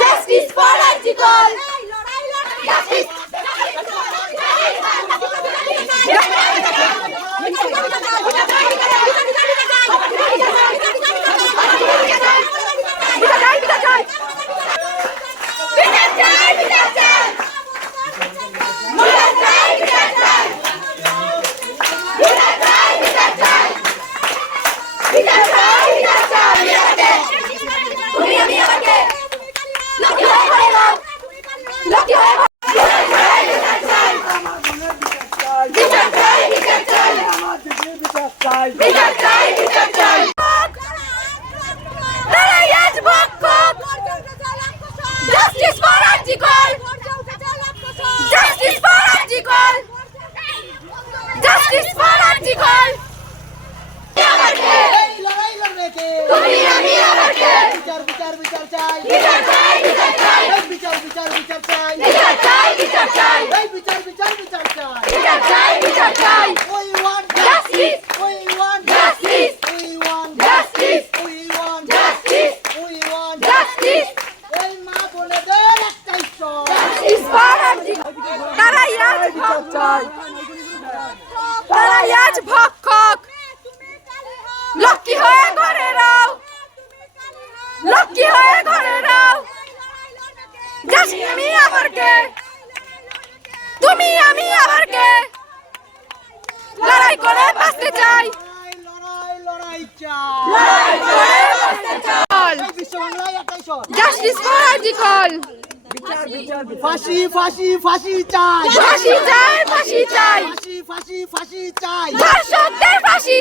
Justice for article, justice Justice for Article! Justice for Article! Justice for Article! তুমি আমি আবার কে? বিচার চাই, বিচার চাই, বিচার চাই, বিচার চাই, বিচার চাই, বিচার চাই, বিচার চাই, বিচার চাই, বিচার চাই। We want justice. We want justice. We want justice. We want justice. We want justice. এই মা বোনেদের একটাই সব। Justice for Article. তারাই আজ ভক্ষক। তারাই আজ ভক্ষক। লক্ষ্মী হয়ে ঘরে রাও, লক্ষ্মী হয়ে ঘরে রাও। আমি আবার কে? তুমি আমি আবার কে? লড়াই করে বাঁচতে চাই, লড়াই করে বাঁচতে চাই। জাস্টিস ফর আর্টিকল, ফাঁসি ফাঁসি ফাঁসি চাই, ফাঁসি চাই, ফাঁসি চাই, ফাঁসি ফাঁসি ফাঁসি চাই। ধর্ষকদের ফাঁসি